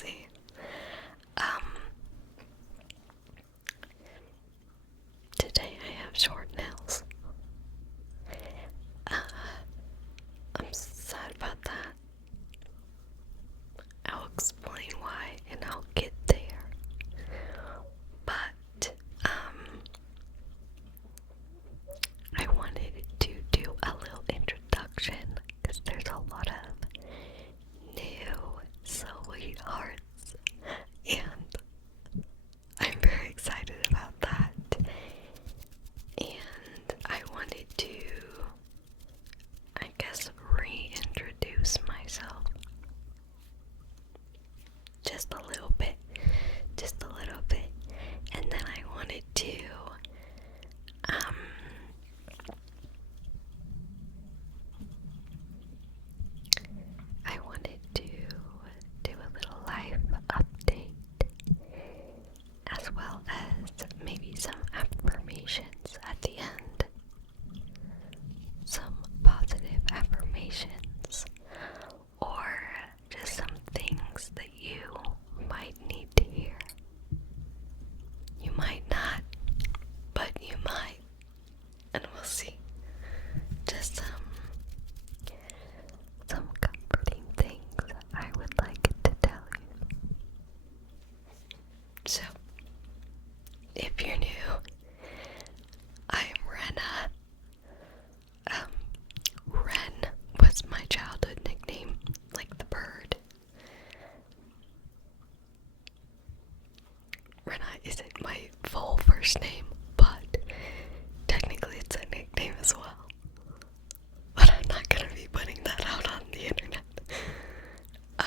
see. Um, Today I have short nails. I'm sad about that. I'll explain why and I'll get there. But, I wanted to do a little introduction because there's a lot of new sweethearts, and I'm very excited about that. And I wanted to, I guess, reintroduce myself just a little bit, and then I wanted to, do a little life update, as well as maybe some affirmations at the end. Some positive affirmations, or just some things that you might need to hear. You might not, but you might, and we'll see. Just some comforting things I would like to tell you. So, if you're new, I am Renna. Ren was my childhood nickname, like the bird. Renna isn't my full first name, but technically it's a nickname as well. But I'm not gonna be putting that out on the internet. I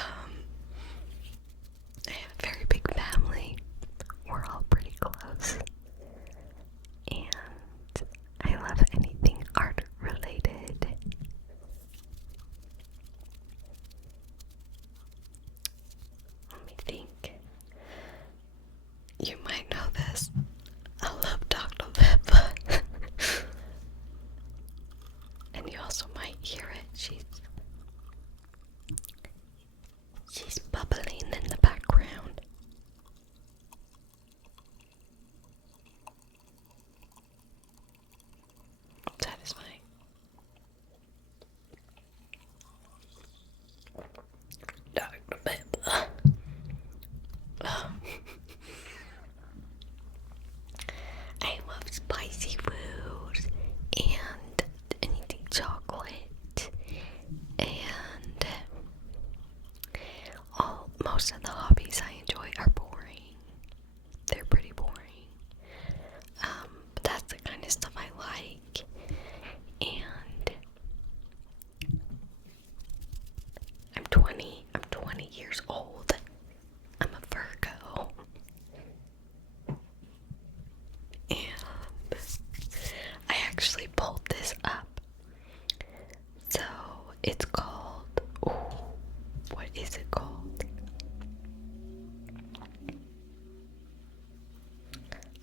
have a very big family. We're all pretty close. And I love anything art related. Let me think. You might know this. I love Dr. Pepper. And you also might hear it. She's bubbling in the background. Satisfying. Dr. Pepper. I love spicy food and anything chocolate, and most of the hobbies I enjoy are boring. They're pretty boring. But that's the kind of stuff I like. And I'm 20 years old. I'm a Virgo. And I actually pulled this up. So it's called, what is it called?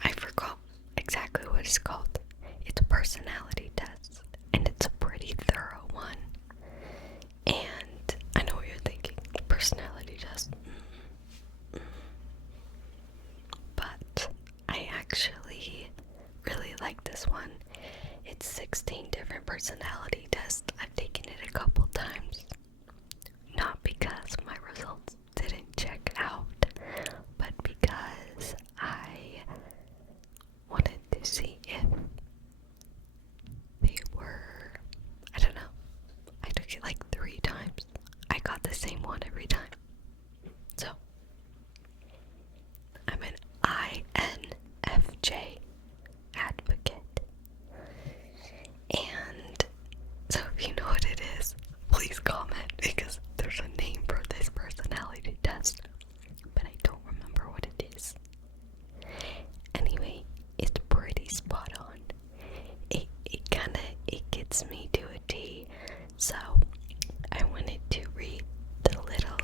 I forgot exactly what it's called. It's a personality test, and it's a pretty thorough one. And I know what you're thinking, personality test. But I actually really like this one. It's 16 different personality tests. I've taken it a couple times. Not because my results didn't check out, but because I wanted to see if they were, I don't know. I took it like 3 times. I got the same one every time. So, I'm an INFJ advocate. And so if you know what it is, please comment, because there's a name for this personality test, but I don't remember what it is. Anyway, it's pretty spot on. It gets me to a T. So I wanted to read the little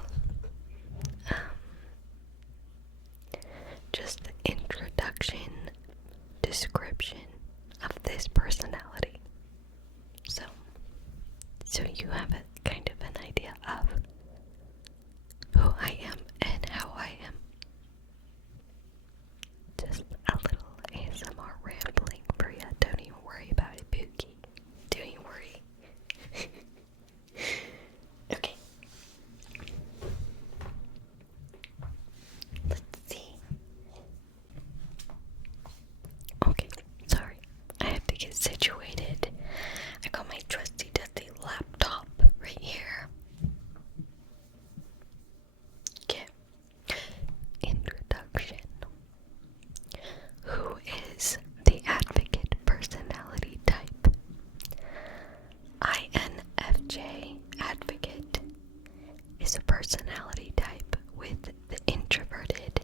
is a personality type with the introverted,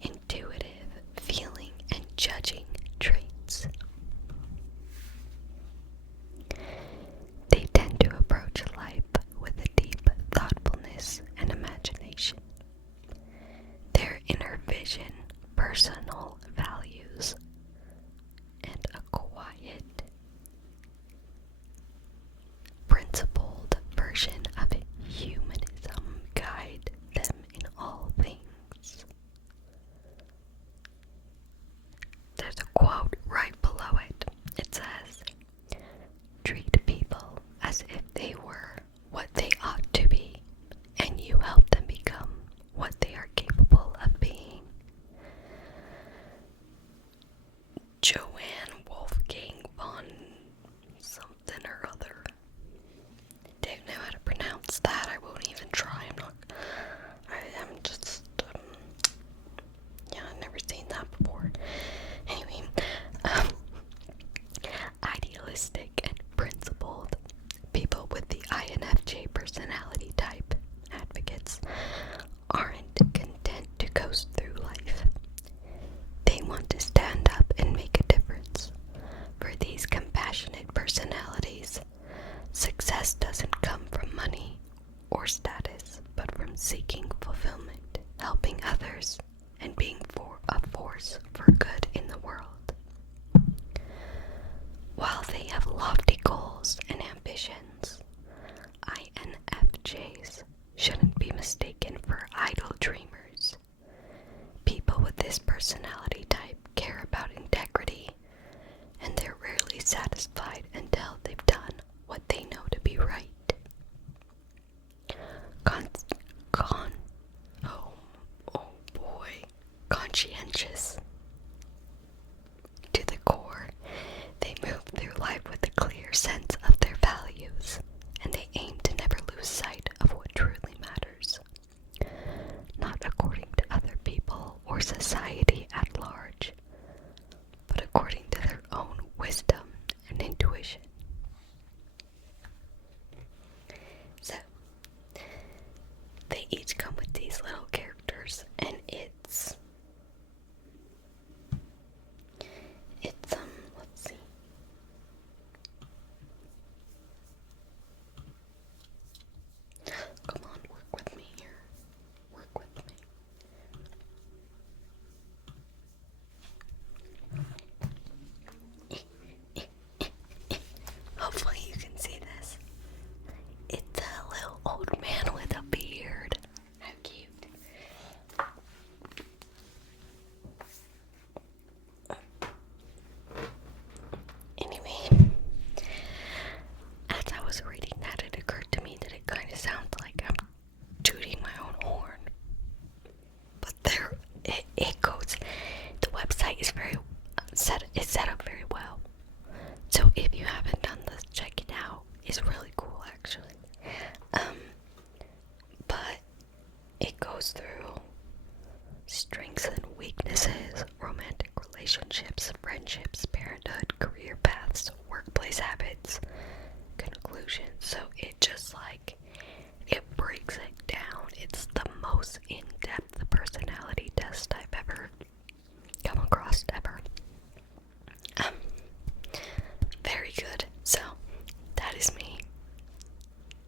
intuitive, feeling, and judging traits. They tend to approach life with a deep thoughtfulness and imagination. Their inner vision, personal values, and a quiet, principled version of humanism guide them in all things. There's a quote right below it. It says, "Treat people as if they were what they ought to be, and you help them become what they are capable of being." Joanne Wolfgang von something or other. Don't know how to pronounce that. I won't even try. I'm just, yeah, I've never seen that before. Anyway, idealistic and principled people with the INFJ personality type, advocates, aren't content to coast through life. They want to stand up and make a difference. For these compassionate personalities, success doesn't come from money or status, but from seeking fulfillment, helping others, and being a force for good in the world. While they have lofty goals and ambitions, INFJs shouldn't be mistaken for idle dreamers. People with this personality type care about integrity, and they're rarely satisfied until they've done what they know to be right. Conscientious to the core, they move through life with a clear sense of their values, and they aim to never lose sight of what truly matters, not according to other people or society at large, but according to their own wisdom and intuition. So, they each come with these little characters, and it's let's see. Come on, work with me here. Work with me. Hopefully you can see this. It's a little old man with a beard. How cute. Anyway, as I was reading that, it occurred to me that it kind of sounds like I'm tooting my own horn. But it goes, the website is set up very well. So if you haven't done this, check it out. It's really cool, actually. But it goes through strengths and weaknesses, romantic relationships, friendships, parenthood, career paths, workplace habits, conclusions. So it just it breaks it down. It's the most in-depth personality test I've ever come across ever. Very good. So that is me.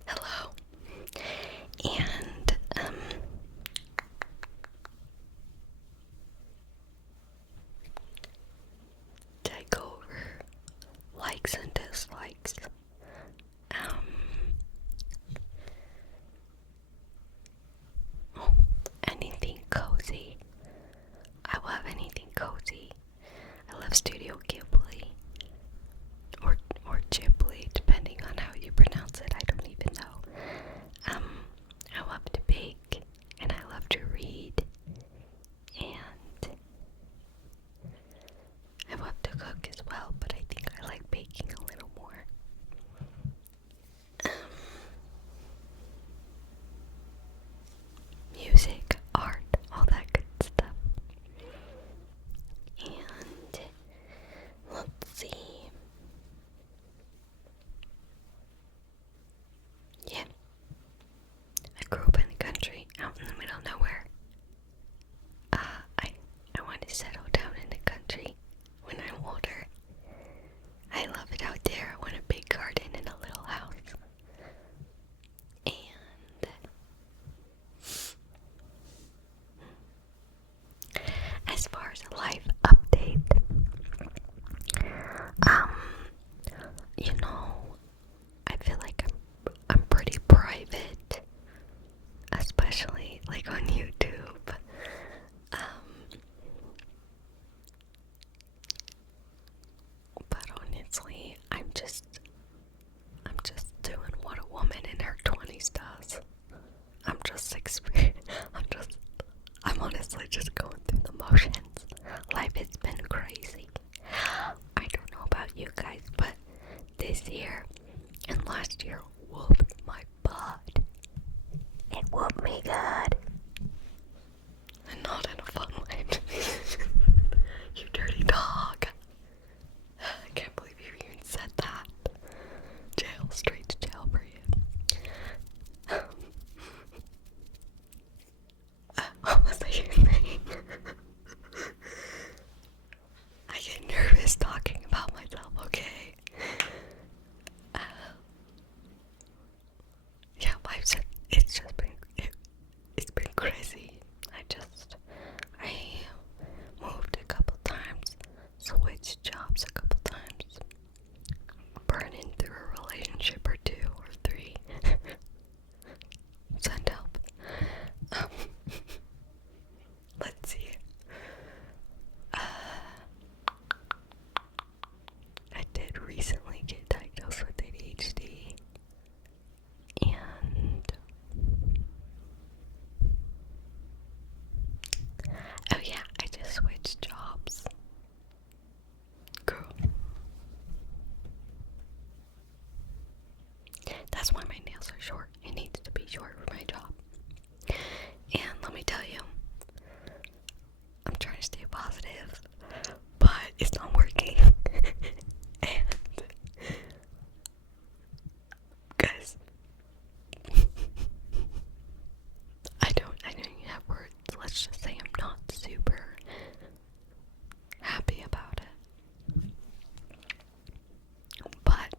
Hello. And did I go over likes and dislikes? just going through the motions. Life has been crazy. I don't know about you guys, but this year and last year whooped my butt. It whooped me good. And not in a fun way. You dirty dog. I can't believe you even said that. Jail, straight to jail for you. What was I even saying? I get nervous talking about myself, okay? Yeah, it's just been, it's been crazy. I moved a couple times, switched jobs a couple times, burning through a relationship or 2 or 3. Send help. Let's see. I did recently get diagnosed with ADHD, and oh yeah, I just switched jobs. Girl. That's why my nails are short. It needs to be short for my job. And let me tell you, I'm trying to stay positive, but it's not working. And guys, I don't even have words. Let's just say I'm not super happy about it. But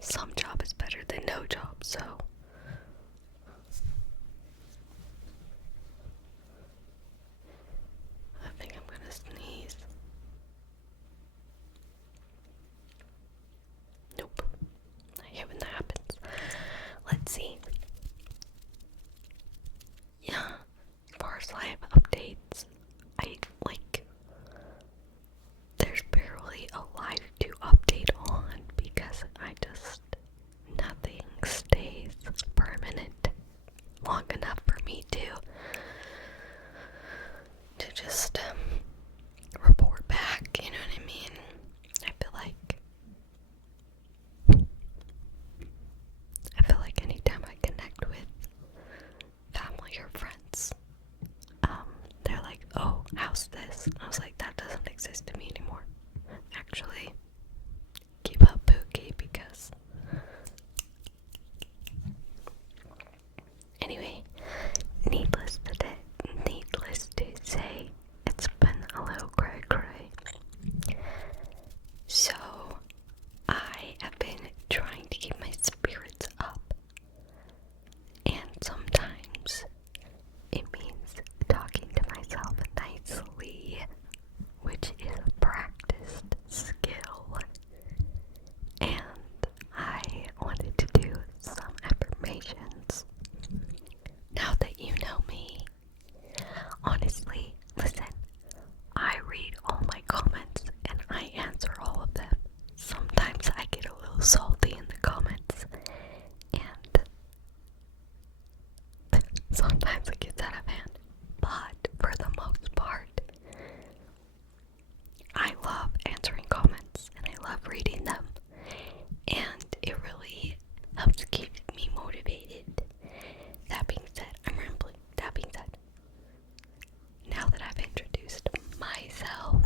some job is better than no job, so I think I'm gonna sneeze. Nope. I hate when that happens. Let's see. Yeah, as far as life updates, there's barely a life to update on because nothing stays permanent long enough for me to just report back, you know what I mean? I feel like anytime I connect with family or friends, they're like, oh, how's this? I was like, that doesn't exist to me anymore. Actually, keep up, Pookie, because anyway, needless to say, it's been a little cray. So, I have been trying to keep my spirits up, and sometimes it means talking to myself nicely, which is a practiced skill, and I wanted to do some affirmations. Now that you know me, honestly, listen, I read all my comments and I answer all of them. Sometimes I get a little salty in the comments, and sometimes it gets out of hand, but for the most part, I love answering comments and I love reading them, and it really helps keep me motivated. That being said, I'm rambling. That being said, now that I've introduced myself,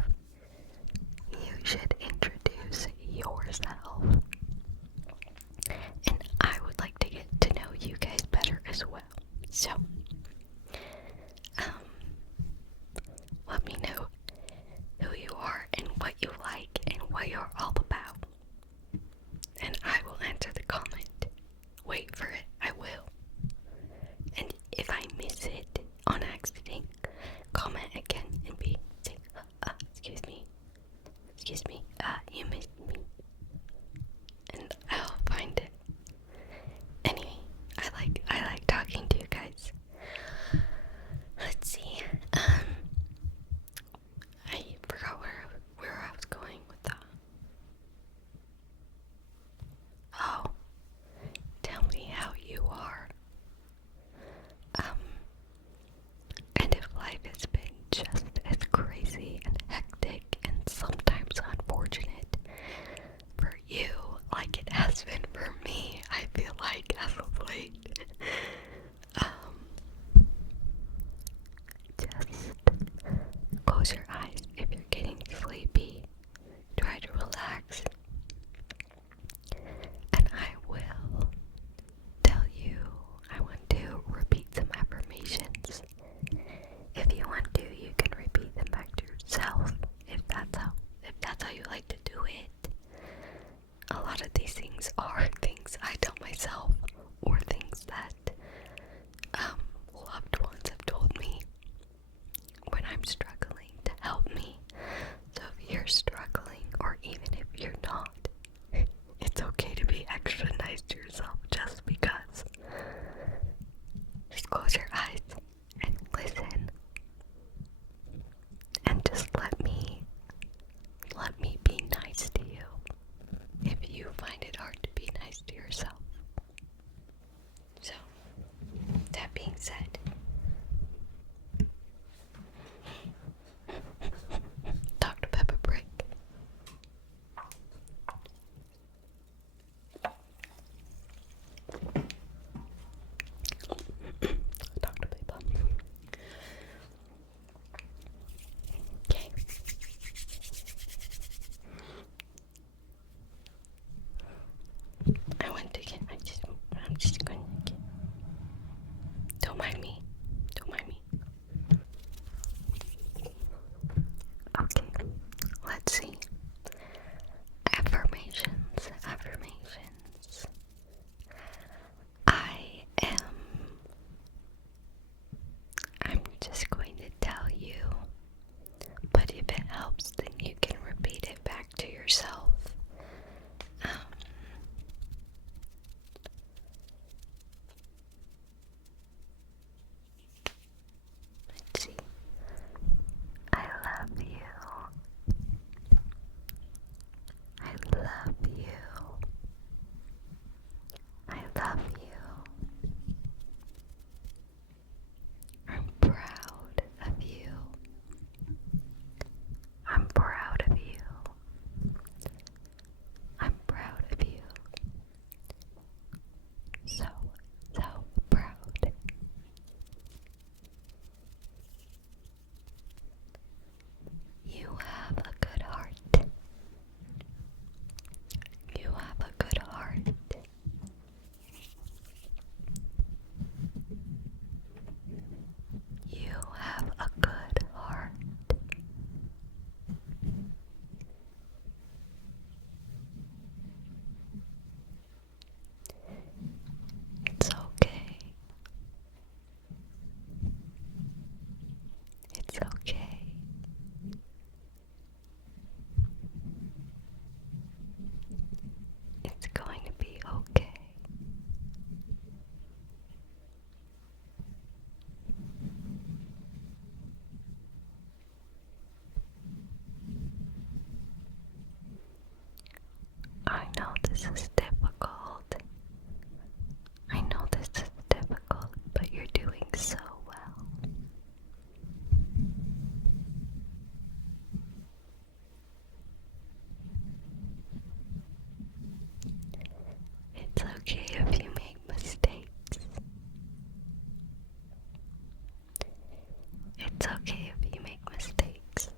you should introduce yourself. And I would like to get to know you guys better as well. So, close your eyes. If you're getting sleepy, try to relax. And I will tell you, I want to repeat some affirmations. If you want to, you can repeat them back to yourself if that's how you like to do it. A lot of these things are things I tell myself or things that loved ones have told me when I'm struggling to help me. So if you're struggling, or even if you're not, it's okay to be extra nice to yourself just because. Just close your eyes and listen. And just let me be nice to you if you find it hard to be nice to yourself. So, that being said, Dr. Pepper break. Dr. Pepper. Okay. I went to get, I'm just going to get, don't mind me. Okay, let's see. Affirmations. I'm just going to tell you, but if it helps, then you can repeat it back to yourself. Let's see. I love you. I love you. I love you. I'm proud of you. I'm proud of you. I'm proud of you. So proud. You have a good heart. You have a good heart. You have a good heart. It's okay. It's okay. It's going to be okay. I know this is difficult. But you're doing so well. It's okay if you make mistakes. It's okay if you make mistakes.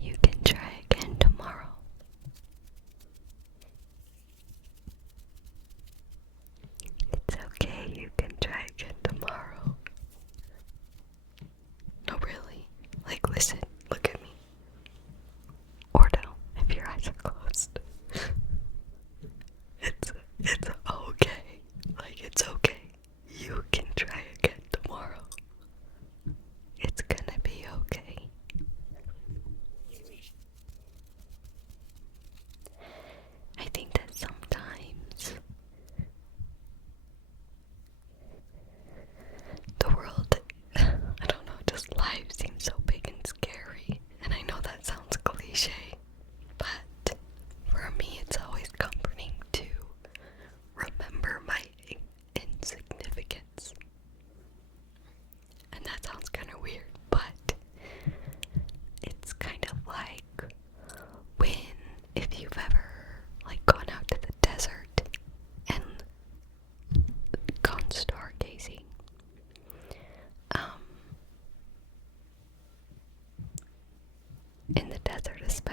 You can try again tomorrow. It's okay, you can try again tomorrow. No, really. Like, listen, look at me. Or don't, if your eyes are closed. It's okay. Like,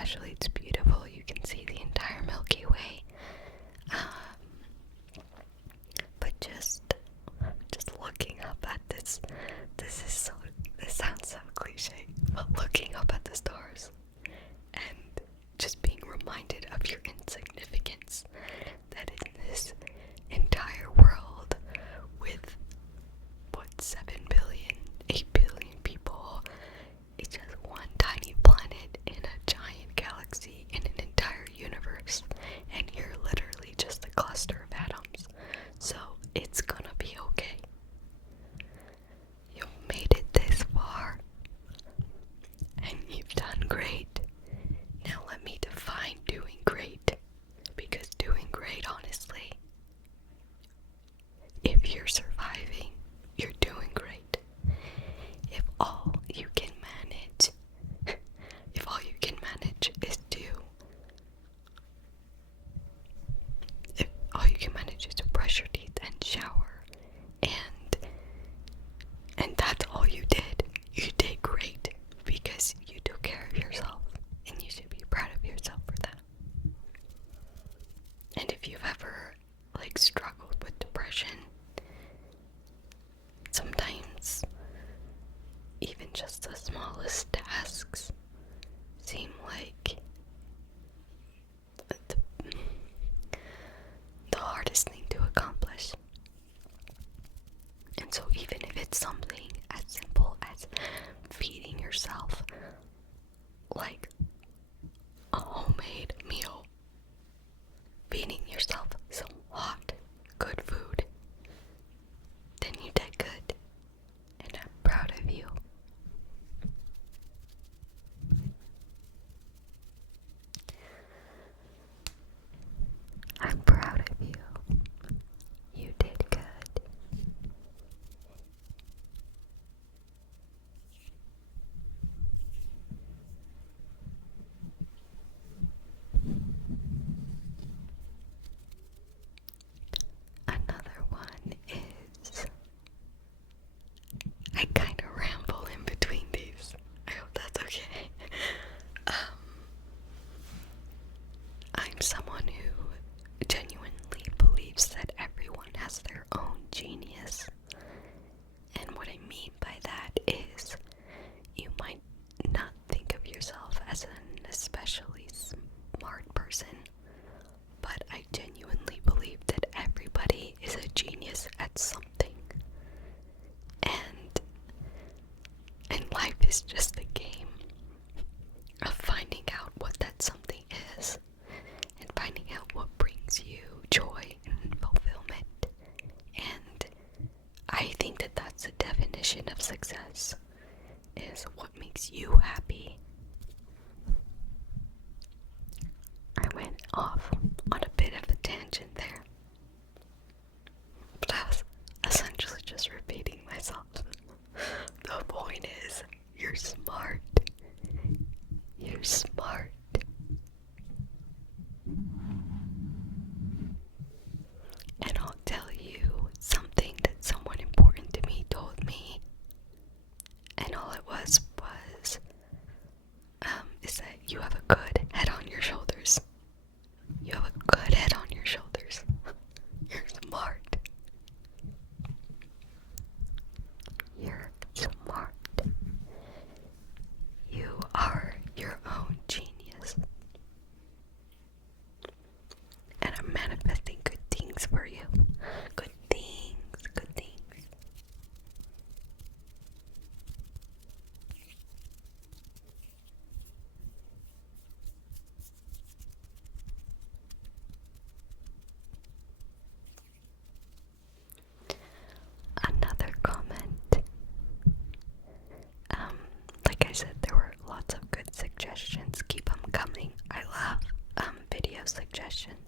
especially, it's beautiful. You can see the entire Milky Way. But just looking up at this sounds so cliche, but looking up at the stars and just being reminded of your insignificance, that in this entire world with, what, 7 billion, 8 billion people, it's just one tiny planet in a giant galaxy in an entire universe, and you're literally just a cluster of atoms. So it's gonna be okay. You've made it this far, and you've done great. Now let me define doing great, because doing great, honestly, if you're surviving, you're doing great. If all you can manage, is to brush your teeth and shower, and that's all you did great, because you took care of yourself, and you should be proud of yourself for that. And if you've ever struggled with depression, sometimes even just the smallest tasks seem like the hardest thing to accomplish. And so even if it's something as simple as feeding yourself a homemade meal, feeding yourself some hot, good food, then you did good, and I'm proud of you. I'm proud of you. You did good. Another one is, I kind of ramble in between these. I hope that's okay. I'm someone who genuinely believes that everyone has their own genius. And what I mean by that is, you might not think of yourself as an especially smart person, but I genuinely believe that everybody is a genius at something. And life is just a game of finding out what that something is, and finding out what brings you joy and fulfillment. And I think that that's the definition of success, is what makes you happy. I went off on a bit of a tangent there, but I was essentially just repeating myself. The point is, you're smart. You're smart. And I'll tell you something that someone important to me told me, and all it was is that you have a good head on your shoulders. You have a good head on your shoulders. You're smart. You're smart. You are your own genius. And I'm manifesting good things for you. Good things, good things. Another comment. Like I said, there were lots of good suggestions. Keep them coming. I love video suggestions.